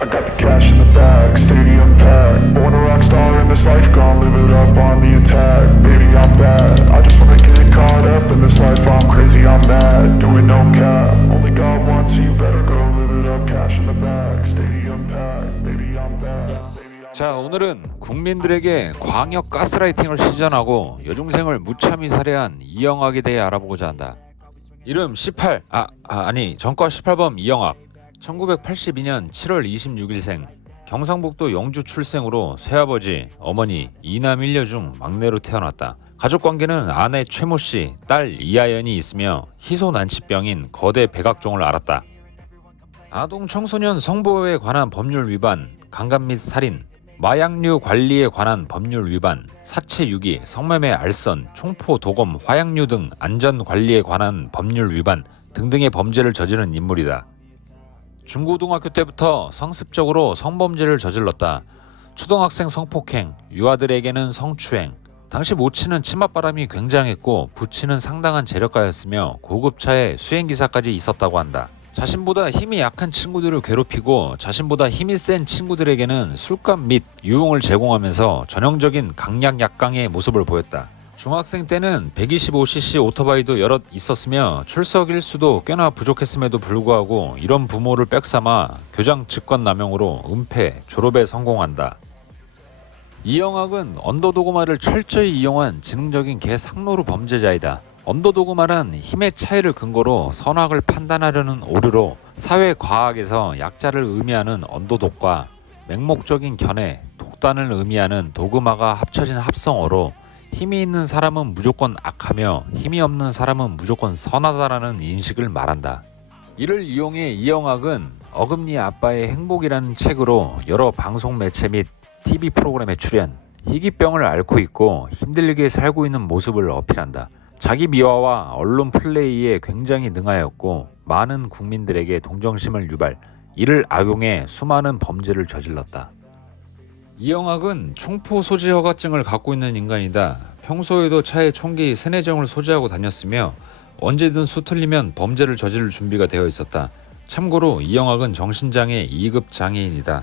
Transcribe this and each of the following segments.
I got the cash in the bag, stadium packed. Born a rock star in this life, gonna live it up on the attack. Baby, I'm bad, I just wanna get caught up in this life. I'm crazy, I'm mad, doing no cap. Only God wants, so you better go live it up. Cash in the bag, stadium packed. Baby, I'm bad. 자, 오늘은 국민들에게 광역 가스라이팅을 시전하고 여중생을 무참히 살해한 이영학에 대해 알아보고자 한다. 이름 전과 18범 이영학, 1982년 7월 26일생, 경상북도 영주 출생으로 새아버지, 어머니, 이남 1녀 중 막내로 태어났다. 가족관계는 아내 최모씨, 딸 이하연이 있으며 희소난치병인 거대 백악종을 앓았다. 아동 청소년 성보호에 관한 법률 위반, 강간 및 살인, 마약류 관리에 관한 법률 위반, 사체 유기, 성매매 알선, 총포 도검, 화약류 등 안전 관리에 관한 법률 위반 등등의 범죄를 저지른 인물이다. 중고등학교 때부터 성습적으로 성범죄를 저질렀다. 초등학생 성폭행, 유아들에게는 성추행. 당시 모치는 치맛바람이 굉장했고 부치는 상당한 재력가였으며 고급차에 수행기사까지 있었다고 한다. 자신보다 힘이 약한 친구들을 괴롭히고 자신보다 힘이 센 친구들에게는 술값 및 유흥을 제공하면서 전형적인 강약 약강의 모습을 보였다. 중학생 때는 125cc 오토바이도 여럿 있었으며 출석 일수도 꽤나 부족했음에도 불구하고 이런 부모를 빽삼아 교장 직권남용으로 은폐, 졸업에 성공한다. 이영학은 언더도그마를 철저히 이용한 지능적인 개상노루 범죄자이다. 언더도그마란 힘의 차이를 근거로 선악을 판단하려는 오류로 사회과학에서 약자를 의미하는 언더독과 맹목적인 견해, 독단을 의미하는 도그마가 합쳐진 합성어로 힘이 있는 사람은 무조건 악하며 힘이 없는 사람은 무조건 선하다라는 인식을 말한다. 이를 이용해 이영학은 어금니 아빠의 행복이라는 책으로 여러 방송 매체 및 TV 프로그램에 출연, 희귀병을 앓고 있고 힘들게 살고 있는 모습을 어필한다. 자기 미화와 언론 플레이에 굉장히 능하였고 많은 국민들에게 동정심을 유발, 이를 악용해 수많은 범죄를 저질렀다. 이영학은 총포 소지 허가증을 갖고 있는 인간이다. 평소에도 차에 총기 3-4정을 소지하고 다녔으며 언제든 수틀리면 범죄를 저지를 준비가 되어 있었다. 참고로 이영학은 정신장애 2급 장애인이다.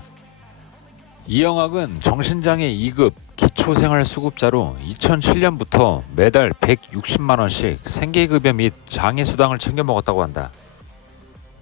이영학은 정신장애 2급 기초생활수급자로 2007년부터 매달 160만원씩 생계급여 및 장애수당을 챙겨 먹었다고 한다.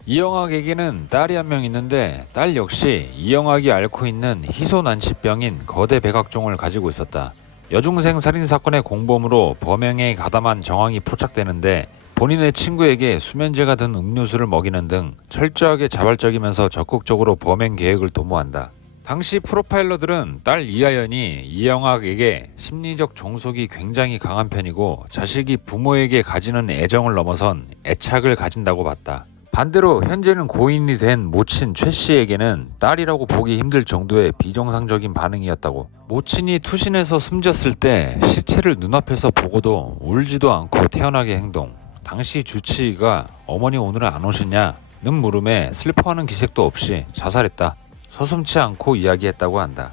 이영학에게는 딸이 한 명 있는데 딸 역시 이영학이 앓고 있는 희소난치병인 거대 백악종을 가지고 있었다. 여중생 살인사건의 공범으로 범행에 가담한 정황이 포착되는데 본인의 친구에게 수면제가 든 음료수를 먹이는 등 철저하게 자발적이면서 적극적으로 범행 계획을 도모한다. 당시 프로파일러들은 딸 이하연이 이영학에게 심리적 종속이 굉장히 강한 편이고 자식이 부모에게 가지는 애정을 넘어선 애착을 가진다고 봤다. 반대로 현재는 고인이 된 모친 최 씨에게는 딸이라고 보기 힘들 정도의 비정상적인 반응이었다고. 모친이 투신해서 숨졌을 때 시체를 눈앞에서 보고도 울지도 않고 태어나게 행동. 당시 주치의가 어머니 오늘은 안 오셨냐? 는 물음에 슬퍼하는 기색도 없이 자살했다. 서슴지 않고 이야기했다고 한다.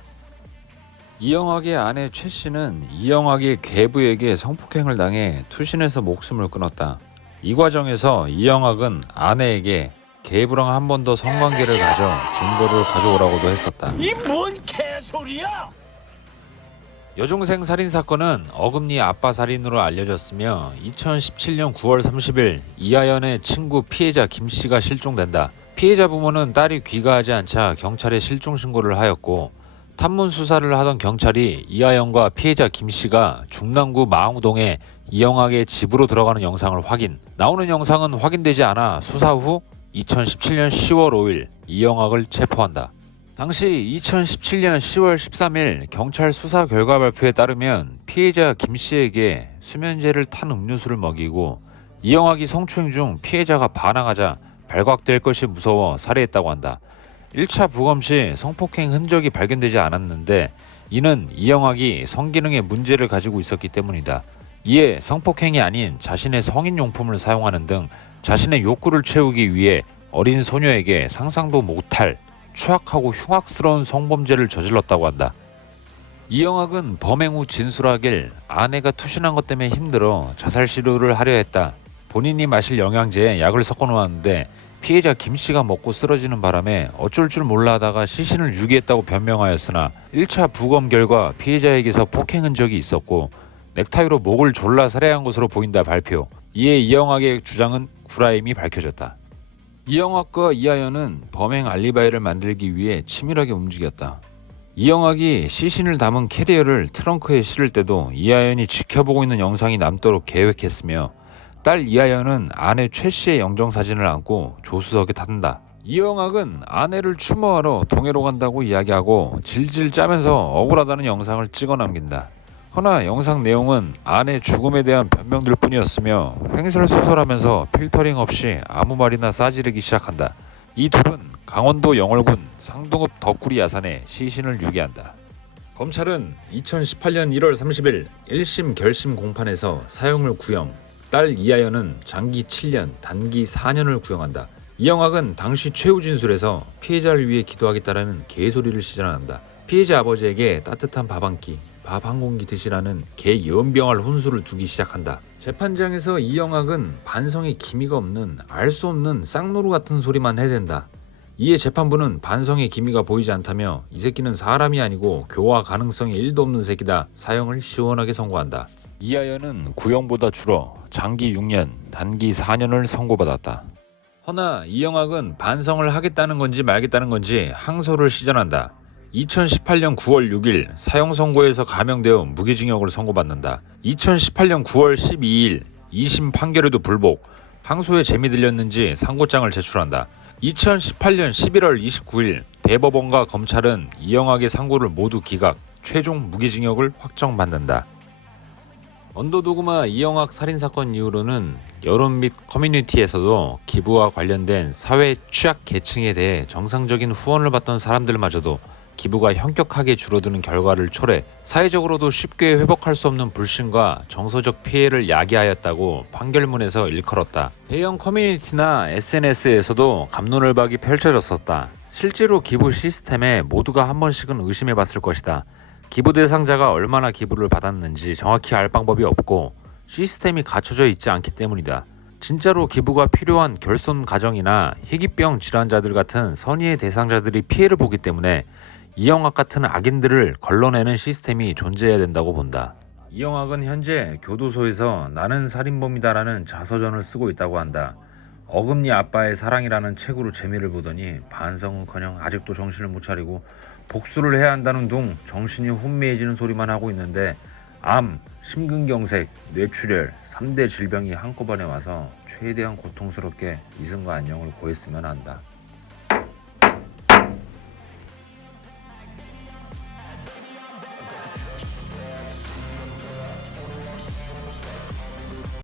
이영학의 아내 최 씨는 이영학의 계부에게 성폭행을 당해 투신해서 목숨을 끊었다. 이 과정에서 이영학은 아내에게 계부랑 한 번 더 성관계를 가져 증거를 가져오라고도 했었다. 이 뭔 개소리야! 여중생 살인사건은 어금니 아빠 살인으로 알려졌으며 2017년 9월 30일 이하연의 친구 피해자 김씨가 실종된다. 피해자 부모는 딸이 귀가하지 않자 경찰에 실종 신고를 하였고 탐문 수사를 하던 경찰이 이하연과 피해자 김씨가 중랑구 망우동에 이영학의 집으로 들어가는 영상을 확인. 나오는 영상은 확인되지 않아 수사 후 2017년 10월 5일 이영학을 체포한다. 당시 2017년 10월 13일 경찰 수사 결과 발표에 따르면 피해자 김씨에게 수면제를 탄 음료수를 먹이고 이영학이 성추행 중 피해자가 반항하자 발각될 것이 무서워 살해했다고 한다. 1차 부검 시 성폭행 흔적이 발견되지 않았는데 이는 이영학이 성기능에 문제를 가지고 있었기 때문이다. 이에 성폭행이 아닌 자신의 성인용품을 사용하는 등 자신의 욕구를 채우기 위해 어린 소녀에게 상상도 못할 추악하고 흉악스러운 성범죄를 저질렀다고 한다. 이영학은 범행 후 진술하길 아내가 투신한 것 때문에 힘들어 자살 시도를 하려 했다. 본인이 마실 영양제에 약을 섞어 놓았는데 피해자 김씨가 먹고 쓰러지는 바람에 어쩔 줄 몰라 하다가 시신을 유기했다고 변명하였으나 1차 부검 결과 피해자에게서 폭행 흔적이 있었고 넥타이로 목을 졸라 살해한 것으로 보인다 발표. 이에 이영학의 주장은 구라임이 밝혀졌다. 이영학과 이하연은 범행 알리바이를 만들기 위해 치밀하게 움직였다. 이영학이 시신을 담은 캐리어를 트렁크에 실을 때도 이하연이 지켜보고 있는 영상이 남도록 계획했으며 딸 이하연은 아내 최씨의 영정사진을 안고 조수석에 탄다. 이영학은 아내를 추모하러 동해로 간다고 이야기하고 질질 짜면서 억울하다는 영상을 찍어 남긴다. 허나 영상 내용은 아내 죽음에 대한 변명들 뿐이었으며 횡설수설하면서 필터링 없이 아무 말이나 싸지르기 시작한다. 이 둘은 강원도 영월군 상동읍 덕구리 야산에 시신을 유기한다. 검찰은 2018년 1월 30일 1심 결심 공판에서 사형을 구형, 딸 이하연은 장기 7년, 단기 4년을 구형한다. 이영학은 당시 최후 진술에서 피해자를 위해 기도하겠다라는 개소리를 시전한다. 피해자 아버지에게 따뜻한 밥 한 끼, 밥 한 공기 드시라는 개 연병할 훈수를 두기 시작한다. 재판장에서 이영학은 반성의 기미가 없는 알 수 없는 쌍노루 같은 소리만 해댄다. 이에 재판부는 반성의 기미가 보이지 않다며 이 새끼는 사람이 아니고 교화 가능성이 1도 없는 새끼다. 사형을 시원하게 선고한다. 이하연은 구형보다 줄어 장기 6년, 단기 4년을 선고받았다. 허나 이영학은 반성을 하겠다는 건지 말겠다는 건지 항소를 시전한다. 2018년 9월 6일 사형 선고에서 감형되어 무기징역을 선고받는다. 2018년 9월 12일 2심 판결에도 불복, 항소에 재미 들렸는지 상고장을 제출한다. 2018년 11월 29일 대법원과 검찰은 이영학의 상고를 모두 기각, 최종 무기징역을 확정받는다. 언더도그마 이영학 살인사건 이후로는 여론 및 커뮤니티에서도 기부와 관련된 사회 취약 계층에 대해 정상적인 후원을 받던 사람들마저도 기부가 현격하게 줄어드는 결과를 초래, 사회적으로도 쉽게 회복할 수 없는 불신과 정서적 피해를 야기하였다고 판결문에서 일컬었다. 대형 커뮤니티나 SNS에서도 갑론을박이 펼쳐졌었다. 실제로 기부 시스템에 모두가 한 번씩은 의심해봤을 것이다. 기부 대상자가 얼마나 기부를 받았는지 정확히 알 방법이 없고 시스템이 갖춰져 있지 않기 때문이다. 진짜로 기부가 필요한 결손 가정이나 희귀병 질환자들 같은 선의의 대상자들이 피해를 보기 때문에 이영학 같은 악인들을 걸러내는 시스템이 존재해야 된다고 본다. 이영학은 현재 교도소에서 나는 살인범이다라는 자서전을 쓰고 있다고 한다. 어금니 아빠의 사랑이라는 책으로 재미를 보더니 반성은커녕 아직도 정신을 못 차리고 복수를 해야 한다는 둥 정신이 혼미해지는 소리만 하고 있는데 암, 심근경색, 뇌출혈 3대 질병이 한꺼번에 와서 최대한 고통스럽게 이승과 안녕을 고했으면 한다.